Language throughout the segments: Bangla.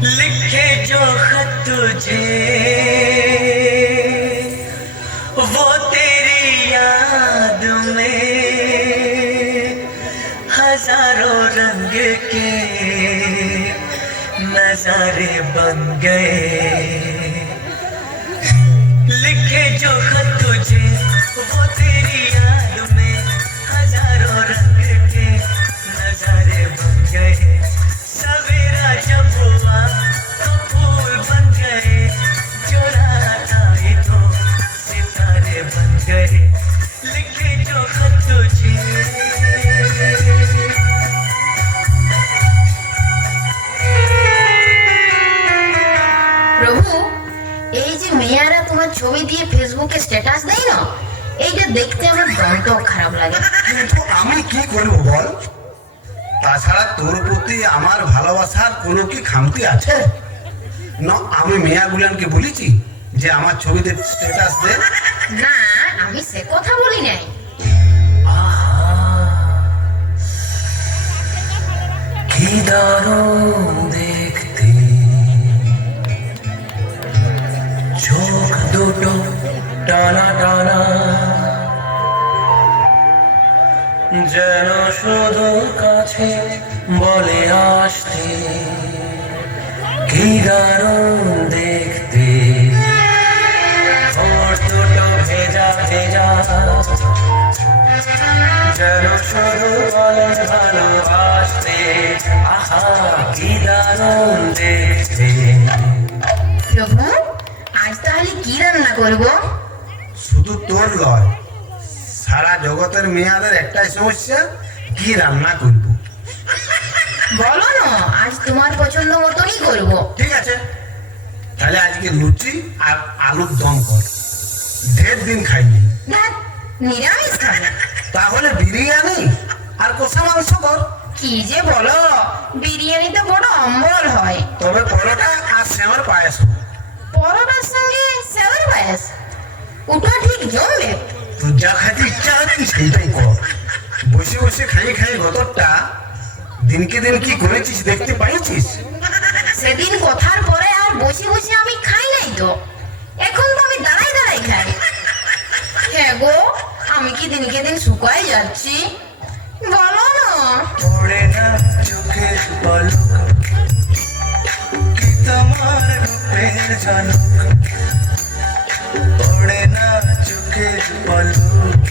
लिखे जो खत तुझे वो तेरी याद में हजारों रंग के नजारे बन गए। लिखे जो खत तुझे वो तेरी याद में हजारों रंग के नजारे बन गए। सवेरा जब हुआ तो फूल बन गए, जो रात आई तो सितारे बन गए। लिखे जो खत तुझे। প্রভু, এই যে মেয়েরা তোমার ছবি দিয়ে ফেসবুকে স্ট্যাটাস দেয় না, এইটা দেখতে আমার বড্ড খারাপ লাগে। কিন্তু আমি কি করব বল? তাছাড়া তোর প্রতি আমার ভালোবাসার কোনো কি খামতি আছে না? আমি মেয়াগুলানকে বলেছি যে আমার ছবিতে স্ট্যাটাস দে। না, আমি সে কথা বলি নাই। কি দারুণ দেখতে চোখ দুটো টানা টানা, যেন শুধু কাছে বলে আসতে। কি দারুণ দেখতে ওর দুটো ভেজা ভেজা, যেন শুধু বলে ভালোবাসতে। আহা কি দারুণ দেখতে। প্রভু, আজ তাহলে কি রান্না করব? শুধু তোর লয়, সারা জগতের মেয়াদের একটাই সমস্যা, কি রান্না করব। বলো না, আজ তোমার পছন্দ মতনই করব। ঠিক আছে, তাহলে আজকে লুচি আর আলুর দম কর। ঢের দিন খাইনি। ধ্যাৎ, নিরামিষ খাবে? তাহলে বিরিয়ানি আর কষা মাংস কর। কি যে বলো, বিরিয়ানি তো বড় অম্বল হয়। তবে পরোটা আর সেমার পায়েস। পরোটার সঙ্গে সেওয়ের পায়েস, ওটা ঠিক জমবে। তোর যা খাইতে ইচ্ছা হয় তুই সেইটাই কর। বসে বসে খাই খাই গতরটা দিনকে দিন কি করেছিস দেখতে পাইছিস? সেদিন কথার পরে আর বসে বসে আমি খাই নাই তো, এখন তো আমি দাঁড়াই দাঁড়াই খাই। হ্যাঁ গো, আমি কি দিনকে দিন শুকাই যাচ্ছি? বলো না। পড়ে না চোখের পলক, কি তোমার রূপের ঝলক। পড়ে না চোখের পলক,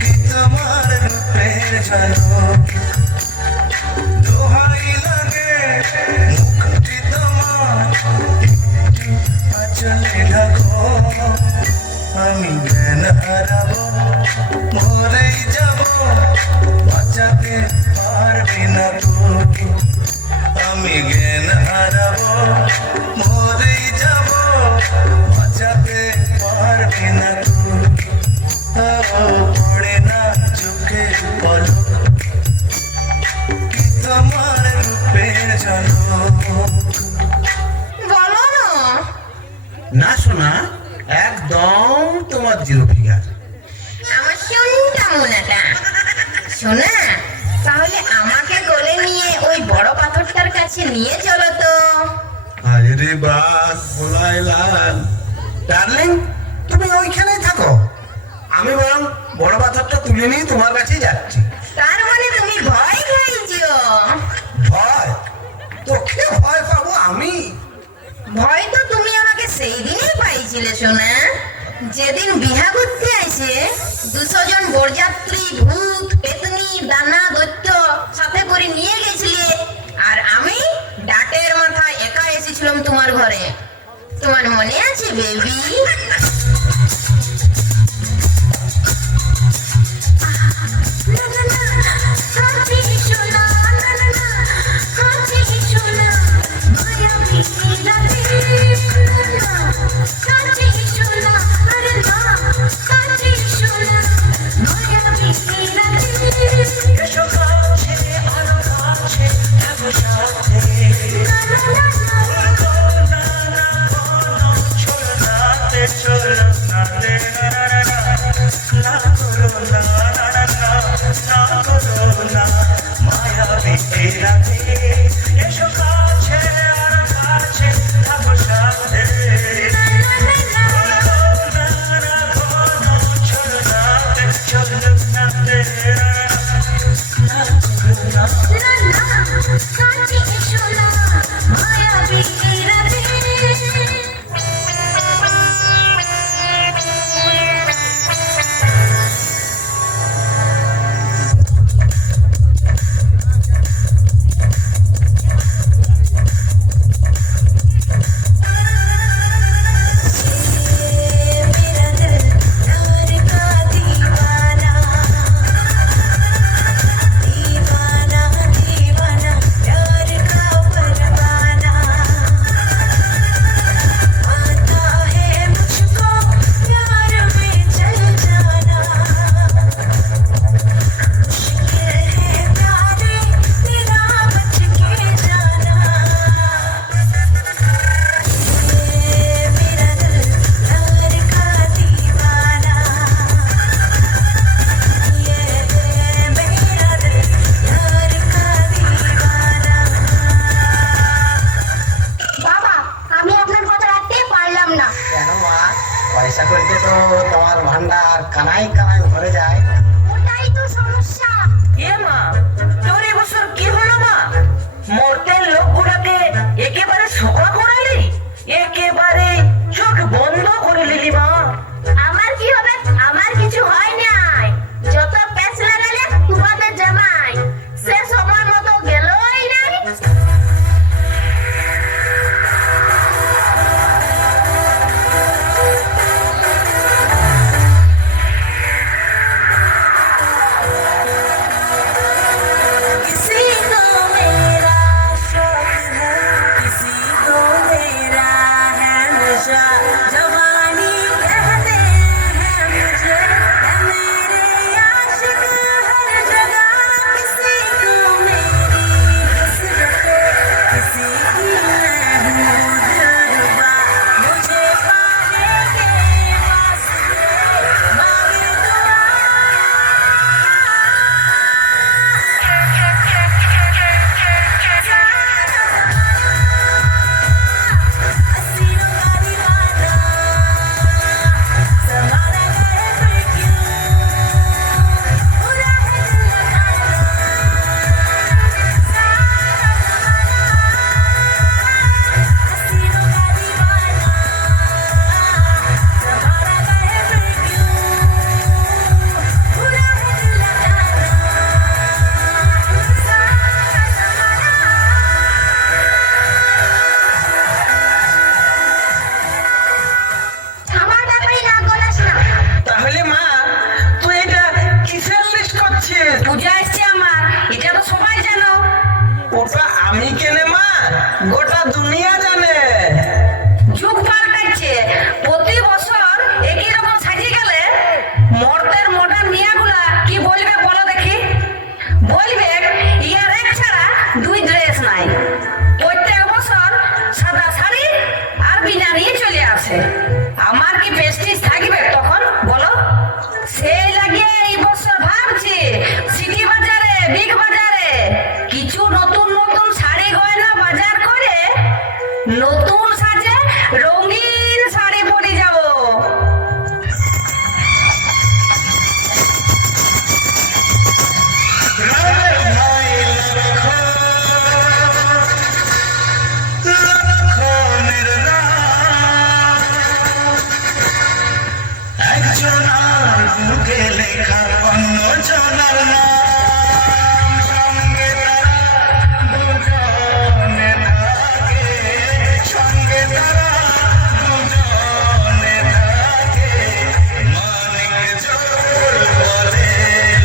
কি তোমার রূপের ঝলক। দোহাই লাগে মুখটি তোমার, আঁচলে ঢাকো। আমি জ্ঞান হারাবো, মরেই যাব, বাঁচাতে পারবি না তো। আমি জ্ঞান হারাবো, মরেই যাব, বাঁচাতে পারবি না তো। পড়ে না চোখের পলক, কি তোমার রূপের ঝলক। বলো না। না শোনা, একদম তোমার জিরো ফিগার। আমার শোনটা মোনাটা। শোনা, তাহলে আমাকে কোলে নিয়ে ওই বড় পাথরটার কাছে নিয়ে চলো তো। আরে রে বাস ভোলাইলাল, ডার্লিং তুমি ওইখানেই থাকো, আমি বরং বড় পাথরটা তুলে নিয়ে তোমার কাছেই যাচ্ছি। তার মানে তুমি ভয় খাইছো? ভয়? তোকে ভয় পাবো আমি? ভয় তো তুমি আমাকে সেই দিনই পাইছিলে সোনা, যেদিন বিহা করতে আসে 200 জন বরযাত্রী, ভূত, পেতনি, দানা, দৈত্য সাথে করে নিয়ে গেছিলে, আর আমি ডাটের মাথায় একা এসেছিলাম তোমার ঘরে। তোমার মনে আছে বেবি? এসো কাছে আরো কাছে, এসো সাথে। মায়াবী রাতে এসো কাছে কানাই কানাই ভরে যায়। ওটাই তো সমস্যা। এ মা, তোর এবছর কি হলো মা? মর্তের লোকগুলোকে একেবারে শোকা করালি, একেবারে চোখ বন্ধ করে নিলি মা। আমার কি হবে? আমার কিছু হয় নাই। যত প্যাচ লাগালে তোমাদের জামাই, সে সময় মতো গেলই নাই। किसी को मेरा शौक है, किसी को मेरा है नशा। जवानी कहते हैं मुझे, है मेरे आशिक हर जगह। किसी को मेरी हसरतें, किसी की मैं हूँ दिलरुबा। मुझे पाने के वास्ते मांगे दुआ। हसीनों का दीवाना, संवारा है फिर क्यों, बुरा है दिल लगाना। हसीनों का दीवाना, संवारा है फिर क्यों, बुरा है दिल लगाना। আমার ব্যাপারে না গলাস না। তাহলে মা, তুই এটা কিসের লিস্ট করছিস? পূজা এসছে আমার, এটা তো সবাই জানো। ওটা আমি কেনে মা, গোটা দুনিয়া জানে। যুগ পাল্টাচ্ছে, প্রতি বছর একই রকম সাজিয়ে গেলে মর্তের মডার্ন মিয়াগুলা কি বলবে বলো দেখি? বলবে ইয়ার এক ছাড়া দুই ড্রেস নাই। প্রত্যেক বছর সাদা শাড়ি আর বিনা নিয়ে চলে আসে। আমার কি প্রেস্টিজ থাকবে তখন বলো? সেই লাগিয়ে এই বছর ভাবছি সিটি বাজারে, বিগ বাজারে কিছু নতুন নতুন শাড়ি গয়না বাজার করে নতুন সাজে রঙিন শাড়ি পরে যাবো। একজনার বুকে লেখা অন্য জনার নাম, সঙ্গে তারা দুজনে থাকে, সঙ্গে তারা দুজনে থাকে। মানিক জোর বলে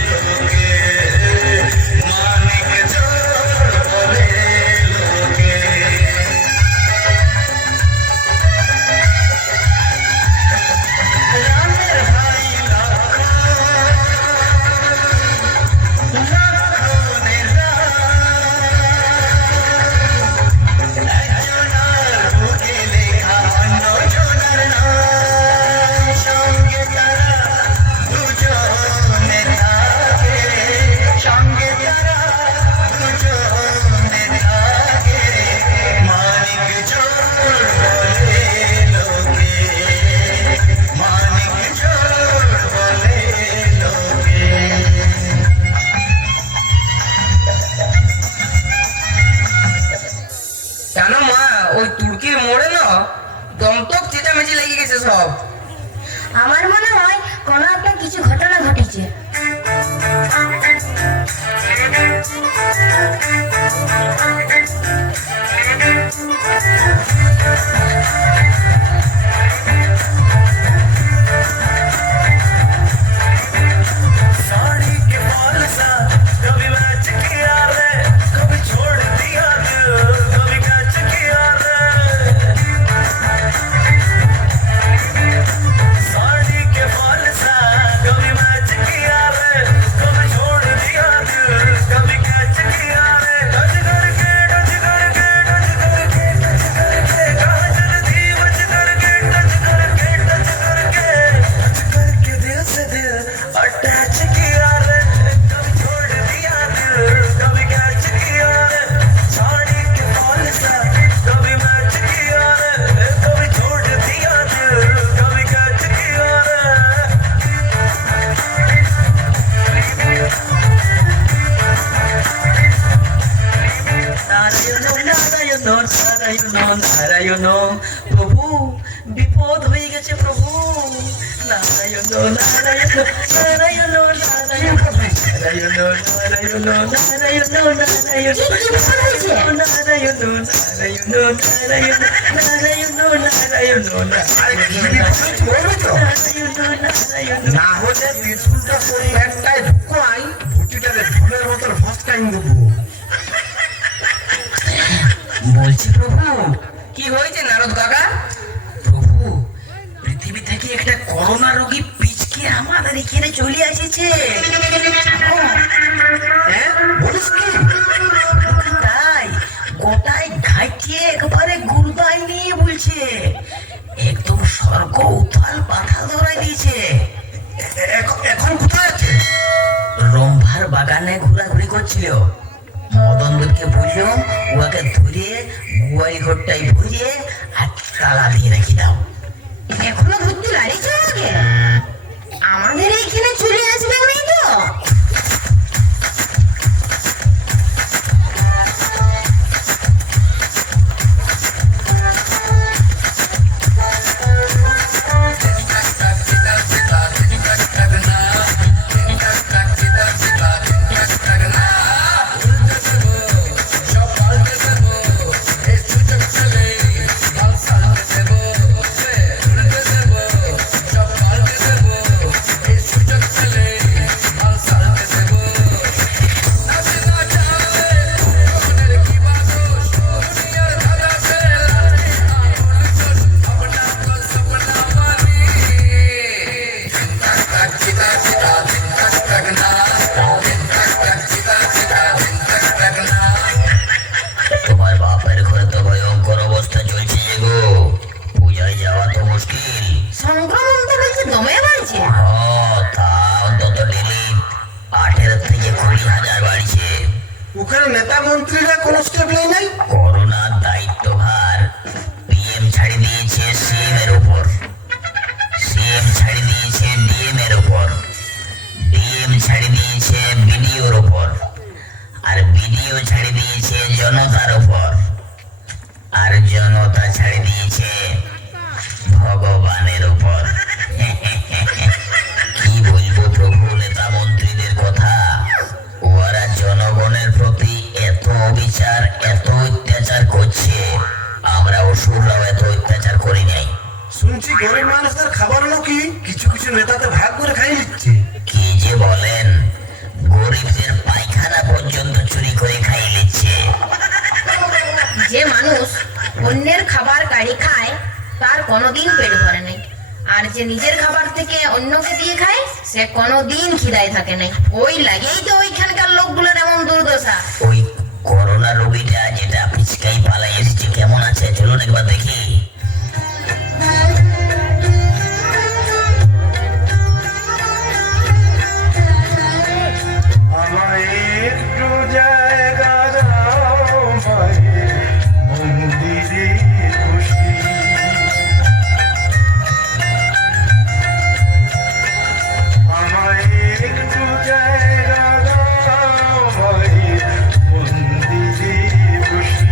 লোকে, মানিক জোর বলে লোকে। রামের ভাই লক্ষণের একজনার বুকে লেখা অন্য জনার নাম, সঙ্গে তারা দুজনে থাকে, সঙ্গে তারা দুজনে থাকে। মানিক জোর বলে লোকে, মানিক জোর বলে লোকে। কেন মা, ওই তুর্কির মোড়ে না দমটক চেঁচামেচি লেগে গেছে সব। আমার মনে হয় কোনো একটা কিছু ঘটনা ঘটেছে। साड़ी के फॉल सा कभी मैच किया रे, कभी छोड़ दिया दिल, कभी कैच किया रे। साड़ी के फॉल सा कभी मैच किया रे, कभी छोड़ दिया दिल, कभी कैच किया रे। डज करके নারায়ণ নারায়ণ নারায়ণ প্রভু বিপদ হয়ে গেছে প্রভু নারায়ণ নারায়ণ নারায়ণ নারায়ণ নারায়ণ নারায়ণ নারায়ণ নারায়ণ কি বিপদ হয়েছে? নারায়ণ নারায়ণ নারায়ণ নারায়ণ নারায়ণ আরে কি বিপদ হয়েছে বলবি তো? না হলে ত্রিশুলটা তোর পেটটায় ঢুকাই, ভুটিটাকে ঢোলের মতন ফসকাই দেবো। বলছি প্রভু কি হয়েছে নারদ কাকা প্রভু পৃথিবী থেকে একটা করোনা রোগী পিচকে আমাদের এখানে চলে এসেছে হ্যাঁ বলিস কি? তাই গোটায় ঘাইটিয়ে একবারে গুরুদাই নিয়ে বলছে একদম স্বর্গ উথাল পাথাল ধরাই দিয়েছে এখন কোথায় আছে? রম্ভার বাগানে ঘোরাঘুরি করছিল মদনকে বললাম ওকে ধরে গোয়ালি ঘরটাই ভরে আর তালা দিয়ে রেখে দাও এখনো ঘুরতে লাড়িয়েছে আমাকে? আমাদের এইখানে চলে আসবে নাই তো? তোমার বাপের ঘরে তো ভয়ঙ্কর অবস্থা চলছে যে গো পূজায় যাওয়া তো মুশকিল সংক্রমণ তো বলছে দমে বাড়ছে। তা অন্তত ডেলি 18 থেকে 20,000 বাড়ছে ওখানে নেতা মন্ত্রীরা কোনো স্টেপ নেই নাই? করোনার দায়িত্বভার পিএম ছাড়ি দিয়েছে সিএম এর উপর সিএম ছাড়ি দিয়েছে ডিএম এর উপর ডিএম ছাড়ি দিয়েছে বিডিওর উপর আর বিডিও ছাড়ি দিয়েছে জনতার উপর আর জনতা ছাড়ি দিয়েছে ভগবানের উপর কি বলবো প্রভু নেতা মন্ত্রীদের কথা ওরা জনগণের প্রতি এত অবিচার এত অত্যাচার করছে আমরা অসুররাও এত অত্যাচার করি নাই শুনছি গরিব মানুষদের খাবার নাকি কিছু কিছু নেতাতে ভাগ করে খাই নিচ্ছে। কি যে বলেন গরিবদের পায়খানা পর্যন্ত চুরি করে খাইয়ে নিচ্ছে যে মানুষ অন্যের খাবার কাড়ি খায় তার কোনোদিন পেট ভরে নাই, আর যে নিজের খাবার থেকে অন্যকে দিয়ে খায় সে কোনোদিন খিদায় থাকে নাই। ওই লাগেই তো ওইখানকার লোকগুলোর এমন দুর্দশা। ওই করোনা রোগীটা যেটা পিচকাই পালাই এসেছে কেমন আছে চলুন একবার দেখি আমায় একটু জায়গা দাও মায়ের মন্দিরে বসি আমায় একটু জায়গা দাও মায়ের মন্দিরে বসি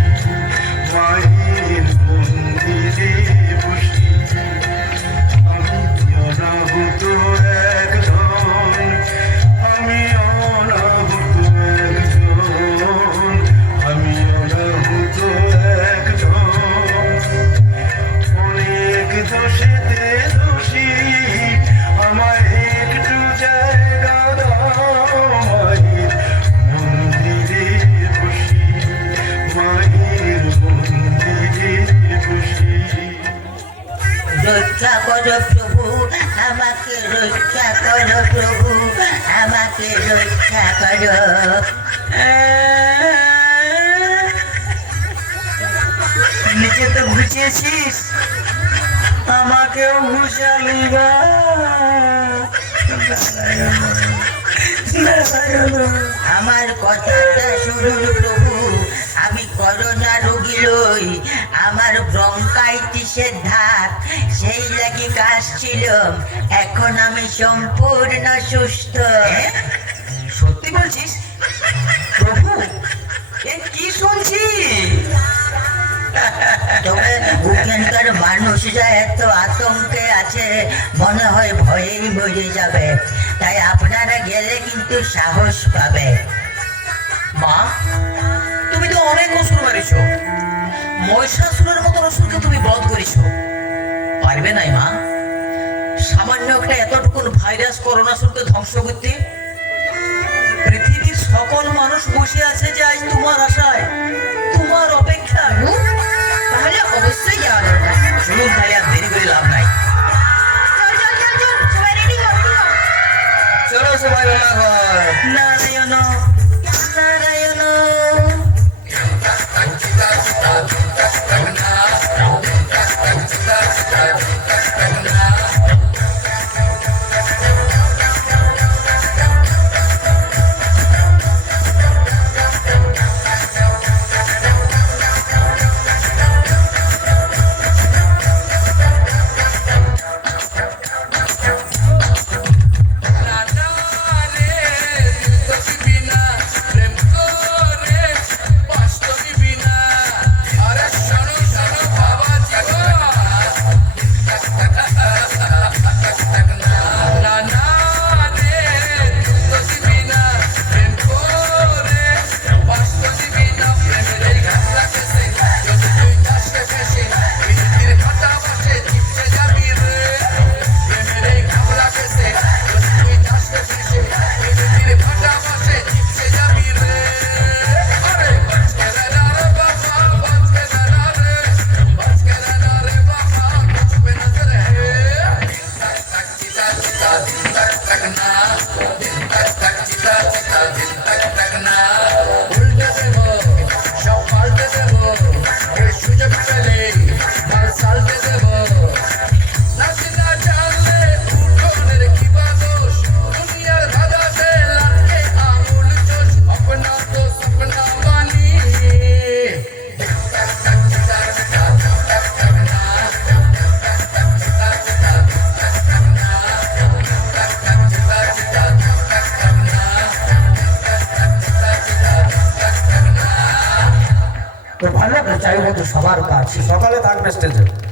মায়ের মন্দিরে বসি আমি অনাহুত একজন আমি অনাহুত একজন আমি অনাহুত একজন অনেক দোষেতে দোষী আমায় একটু জায়গা দাও মায়ের মন্দিরে বসি মায়ের মন্দিরে বসি রক্ষা করো প্রভু আমাকে রক্ষা করো প্রভু আমাকে রক্ষা করো নিজে তো ঘুচিয়েছিস আমাকেও ঘুষালি আমার কথাটা শুনুন প্রভু আমি করোনা রোগী লই আমার ব্রঙ্কাইটিসের ধাত সেই লাগি কাশছিলাম এখন আমি সম্পূর্ণ সুস্থ সত্যি বলছিস প্রভু এ কি শুনছি মানুষ যা এত আতঙ্কে আছে মনে হয় ভয়েই মরে যাবে, তাই আপনারা গেলে কিন্তু সাহস পাবে। মা, তুমি তো অনেক অসুর মারিছো, মহিষাসুরের মতো অসুরকে তুমি বধ করেছো, পারবে নাই মা সামান্য একটা এতটুকুন ভাইরাস করোনাসুরকে ধ্বংস করতে? পৃথিবীর সকল মানুষ বসে আছে যে আজ তোমার আশায়, তোমার অপেক্ষা। তাহলে অবশ্যই যাওয়া দরকার। চলুন তাহলে আর দেরি করে লাভ নাই। চল চল চল চল, সবাই রেডি হও, ready হও। চলো সবাই মামা ঘর। নারায়ণ নারায়ণ তো ভালো চাই মতো সবার কাছে সকালে থাকবে স্টেজে।